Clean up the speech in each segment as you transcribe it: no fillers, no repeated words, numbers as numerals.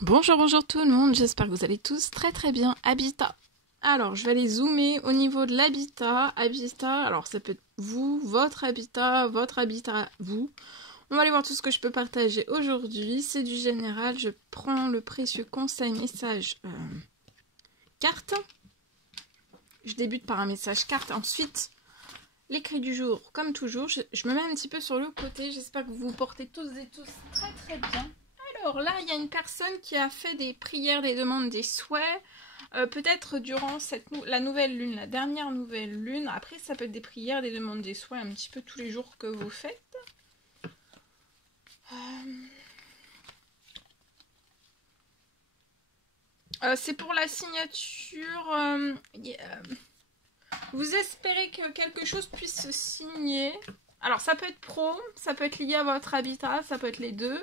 Bonjour tout le monde, j'espère que vous allez tous très bien. Habitat. Alors, je vais aller zoomer au niveau de l'habitat. Habitat, alors ça peut être vous, votre habitat, vous. On va aller voir tout ce que je peux partager aujourd'hui. C'est du général, je prends le précieux conseil message carte. Je débute par un message carte, ensuite l'écrit du jour, comme toujours. Je me mets un petit peu sur le côté, j'espère que vous vous portez tous et tous très bien. Alors là, il y a une personne qui a fait des prières, des demandes, des souhaits, peut-être durant la nouvelle lune, la dernière nouvelle lune. Après, ça peut être des prières, des demandes, des souhaits, un petit peu tous les jours que vous faites. C'est pour la signature. Vous espérez que quelque chose puisse se signer. Alors, ça peut être pro, ça peut être lié à votre habitat, ça peut être les deux.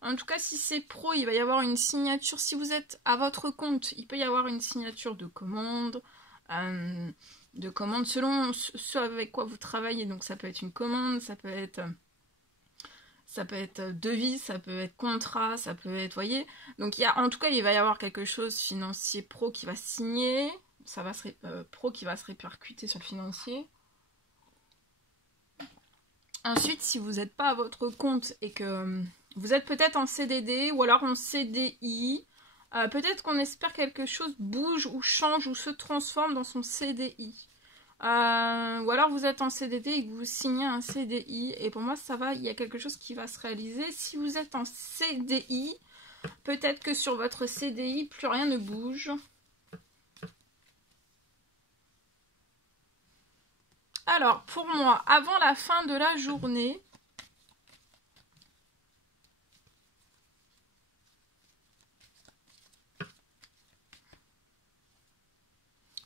En tout cas, si c'est pro, il va y avoir une signature. Si vous êtes à votre compte, il peut y avoir une signature de commande. Selon ce avec quoi vous travaillez. Donc ça peut être une commande, ça peut être devis, ça peut être contrat, ça peut être, voyez. Donc en tout cas, il va y avoir quelque chose financier pro qui va signer. Ça va pro qui va se répercuter sur le financier. Ensuite, si vous n'êtes pas à votre compte et que vous êtes peut-être en CDD ou alors en CDI, peut-être qu'on espère quelque chose bouge ou change ou se transforme dans son CDI. Ou alors vous êtes en CDD et que vous signez un CDI. Et pour moi, ça va, il y a quelque chose qui va se réaliser. Si vous êtes en CDI, peut-être que sur votre CDI, plus rien ne bouge. Alors, pour moi, avant la fin de la journée,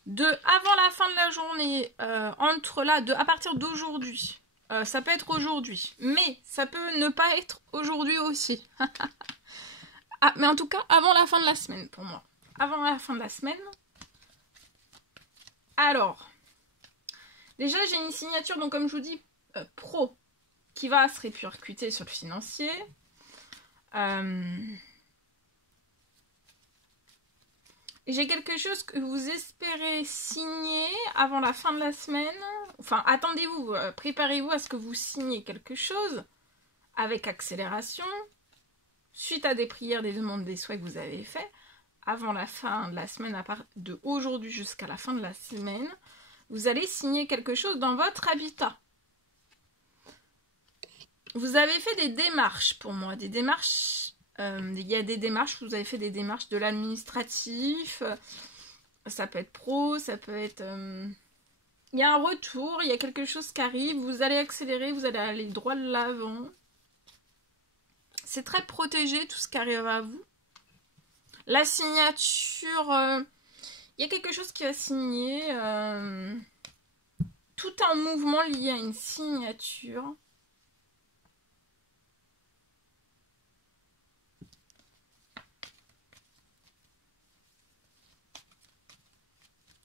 avant la fin de la journée, à partir d'aujourd'hui, ça peut être aujourd'hui, mais ça peut ne pas être aujourd'hui aussi. Ah, mais en tout cas, avant la fin de la semaine, pour moi. Avant la fin de la semaine. Alors, déjà, j'ai une signature, donc comme je vous dis, pro, qui va se répercuter sur le financier. J'ai quelque chose que vous espérez signer avant la fin de la semaine. Enfin, attendez-vous, préparez-vous à ce que vous signiez quelque chose avec accélération, suite à des prières, des demandes, des souhaits que vous avez faits, avant la fin de la semaine, à part de aujourd'hui jusqu'à la fin de la semaine, vous allez signer quelque chose dans votre habitat. Vous avez fait des démarches pour moi, des démarches. Il y a des démarches, vous avez fait des démarches de l'administratif, ça peut être pro, ça peut être... il y a un retour, il y a quelque chose qui arrive, vous allez accélérer, vous allez aller droit de l'avant. C'est très protégé tout ce qui arrive à vous. La signature, il y a quelque chose qui va signer. Tout un mouvement lié à une signature.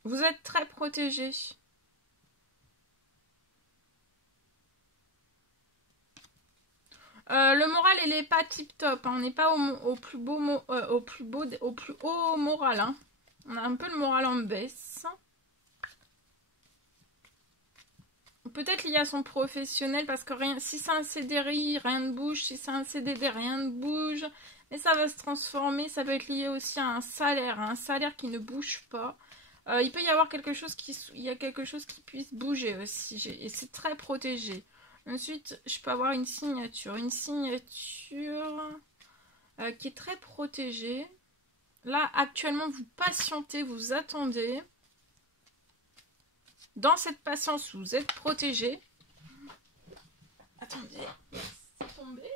Vous êtes très protégé. Le moral, il n'est pas tip top. Hein. On n'est pas au plus haut moral. Hein. On a un peu le moral en baisse. Peut-être lié à son professionnel parce que si c'est un CDI, rien ne bouge. Si c'est un CDD, rien ne bouge. Mais ça va se transformer. Ça peut être lié aussi à un salaire qui ne bouge pas. Il peut y avoir quelque chose qui puisse bouger aussi. Et c'est très protégé. Ensuite, je peux avoir une signature. Une signature qui est très protégée. Là, actuellement, vous patientez, vous attendez. Dans cette patience, vous êtes protégé. Attendez. C'est tombé.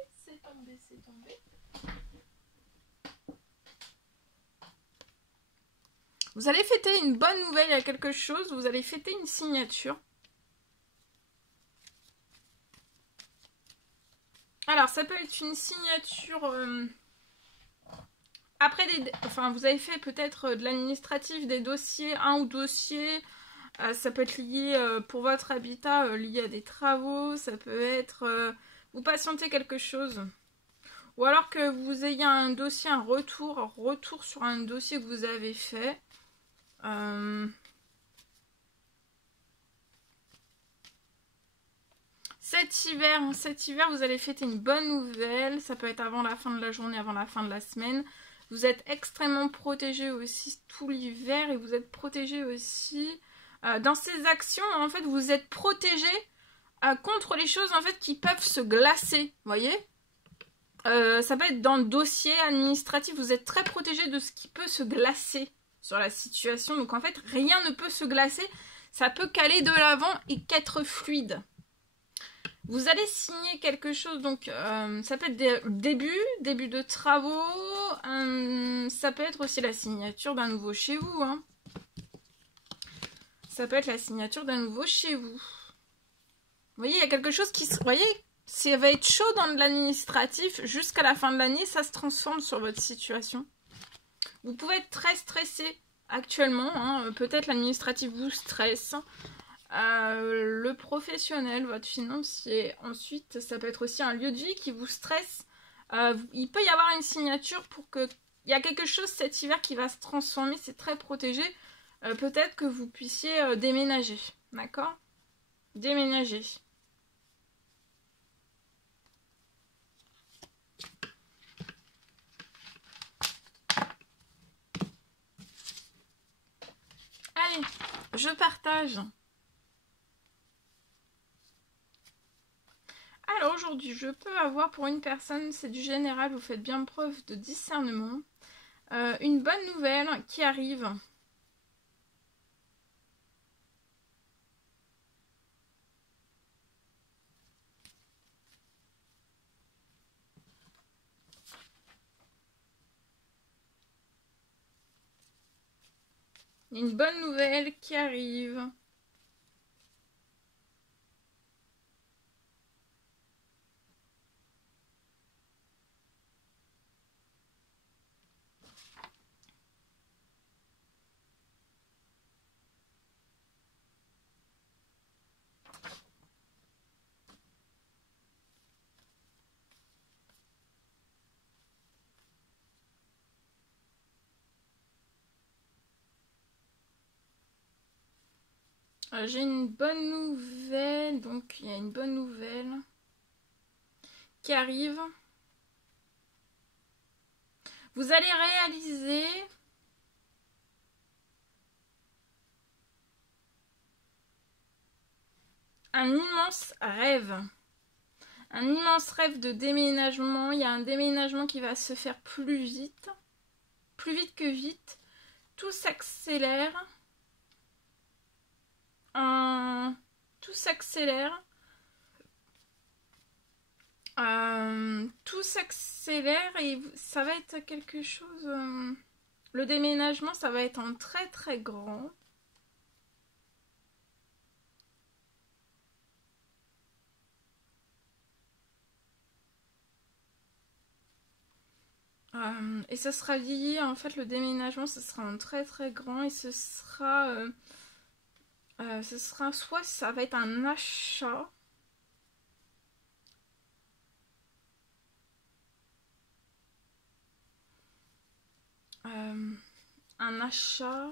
Vous allez fêter une bonne nouvelle, il y a quelque chose. Vous allez fêter une signature. Alors, ça peut être une signature... Après, vous avez fait peut-être de l'administratif, des dossiers, un ou deux dossiers. Ça peut être lié pour votre habitat, lié à des travaux. Ça peut être... vous patientez quelque chose. Ou alors que vous ayez un dossier, un retour sur un dossier que vous avez fait. Cet hiver, vous allez fêter une bonne nouvelle. Ça peut être avant la fin de la journée, avant la fin de la semaine. Vous êtes extrêmement protégé aussi tout l'hiver et vous êtes protégé aussi dans ces actions. En fait, vous êtes protégé contre les choses en fait qui peuvent se glacer. Vous voyez, ça peut être dans le dossier administratif. Vous êtes très protégé de ce qui peut se glacer sur la situation. Donc en fait, rien ne peut se glacer. Ça peut caler de l'avant et qu'être fluide. Vous allez signer quelque chose, donc ça peut être début de travaux, ça peut être aussi la signature d'un nouveau chez vous. Hein. Ça peut être la signature d'un nouveau chez vous. Vous voyez, il y a quelque chose qui... Vous voyez, ça va être chaud dans l'administratif, jusqu'à la fin de l'année, ça se transforme sur votre situation. Vous pouvez être très stressé actuellement, hein, peut-être l'administratif vous stresse. Le professionnel, votre financier, ensuite ça peut être aussi un lieu de vie qui vous stresse. Il peut y avoir une signature pour que il y a quelque chose cet hiver qui va se transformer, c'est très protégé. Peut-être que vous puissiez déménager, d'accord? Déménager. Allez, je partage. Alors aujourd'hui, je peux avoir pour une personne, c'est du général, vous faites bien preuve de discernement. Une bonne nouvelle qui arrive. Une bonne nouvelle qui arrive. J'ai une bonne nouvelle, donc il y a une bonne nouvelle qui arrive. Vous allez réaliser un immense rêve. Un immense rêve de déménagement. Il y a un déménagement qui va se faire plus vite que vite. Tout s'accélère. Tout s'accélère. Tout s'accélère et ça va être quelque chose... le déménagement, ça va être en très très grand. Et ce sera lié, en fait, le déménagement, ce sera en très très grand et ce sera soit ça va être un achat. Un achat,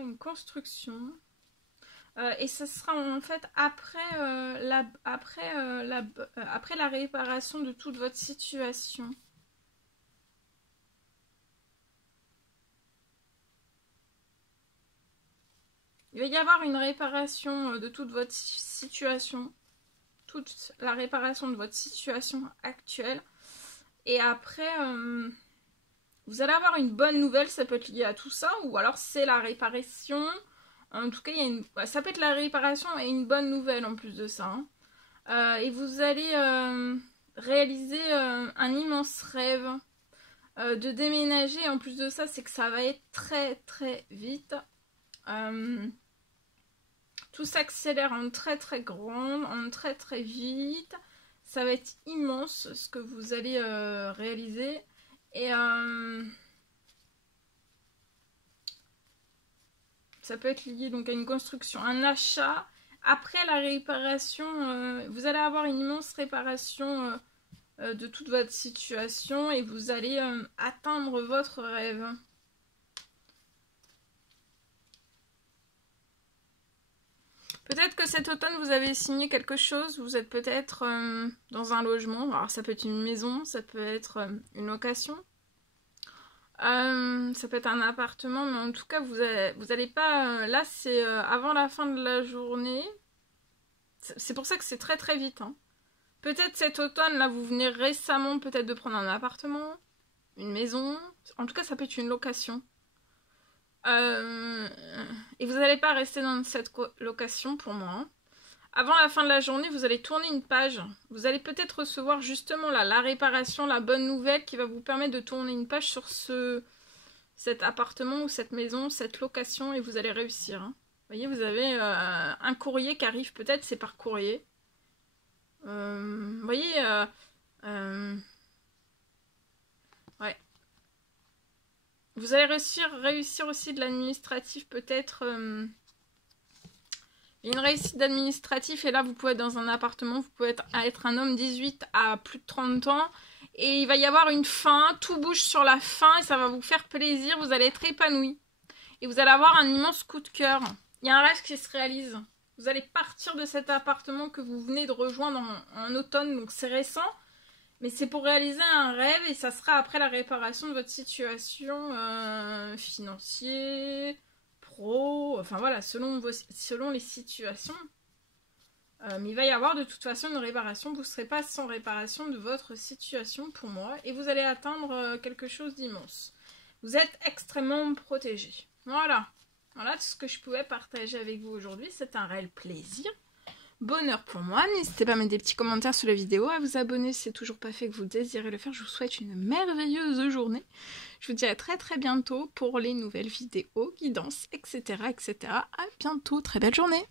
une construction. Et ce sera en fait après la réparation de toute votre situation. Il va y avoir une réparation de toute votre situation. Toute la réparation de votre situation actuelle. Et après, vous allez avoir une bonne nouvelle, ça peut être lié à tout ça, ou alors c'est la réparation. En tout cas, ça peut être la réparation et une bonne nouvelle en plus de ça. Hein. Et vous allez réaliser un immense rêve de déménager. En plus de ça, c'est que ça va être très très vite. Tout s'accélère en très très grand, en très très vite. Ça va être immense ce que vous allez réaliser. Et ça peut être lié donc à une construction, un achat. après la réparation, vous allez avoir une immense réparation de toute votre situation et vous allez atteindre votre rêve. Peut-être que cet automne, vous avez signé quelque chose, vous êtes peut-être dans un logement, alors ça peut être une maison, ça peut être une location, ça peut être un appartement, mais en tout cas, vous allez pas... là, c'est avant la fin de la journée, c'est pour ça que c'est très très vite. Hein. Peut-être cet automne, là, vous venez récemment peut-être de prendre un appartement, une maison, en tout cas, ça peut être une location. Et vous n'allez pas rester dans cette location pour moi. Hein. Avant la fin de la journée, vous allez tourner une page. Vous allez peut-être recevoir justement là, la réparation, la bonne nouvelle qui va vous permettre de tourner une page sur cet appartement ou cette maison, cette location et vous allez réussir. Hein. Vous voyez, vous avez un courrier qui arrive peut-être, c'est par courrier. Vous voyez, ouais. Vous allez réussir aussi de l'administratif, peut-être. Une réussite d'administratif, et là, vous pouvez être dans un appartement, vous pouvez être un homme 18 à plus de 30 ans, et il va y avoir une fin, tout bouge sur la fin, et ça va vous faire plaisir, vous allez être épanoui. Et vous allez avoir un immense coup de cœur. Il y a un rêve qui se réalise. Vous allez partir de cet appartement que vous venez de rejoindre en automne, donc c'est récent. Mais c'est pour réaliser un rêve et ça sera après la réparation de votre situation financière, pro, enfin voilà, selon les situations. Mais il va y avoir de toute façon une réparation, vous ne serez pas sans réparation de votre situation pour moi et vous allez atteindre quelque chose d'immense. Vous êtes extrêmement protégé. Voilà, voilà tout ce que je pouvais partager avec vous aujourd'hui, c'est un réel plaisir. Bonheur pour moi, n'hésitez pas à mettre des petits commentaires sous la vidéo, à vous abonner si c'est toujours pas fait que vous désirez le faire. Je vous souhaite une merveilleuse journée. Je vous dis à très très bientôt pour les nouvelles vidéos, guidances, etc. etc. À bientôt, très belle journée.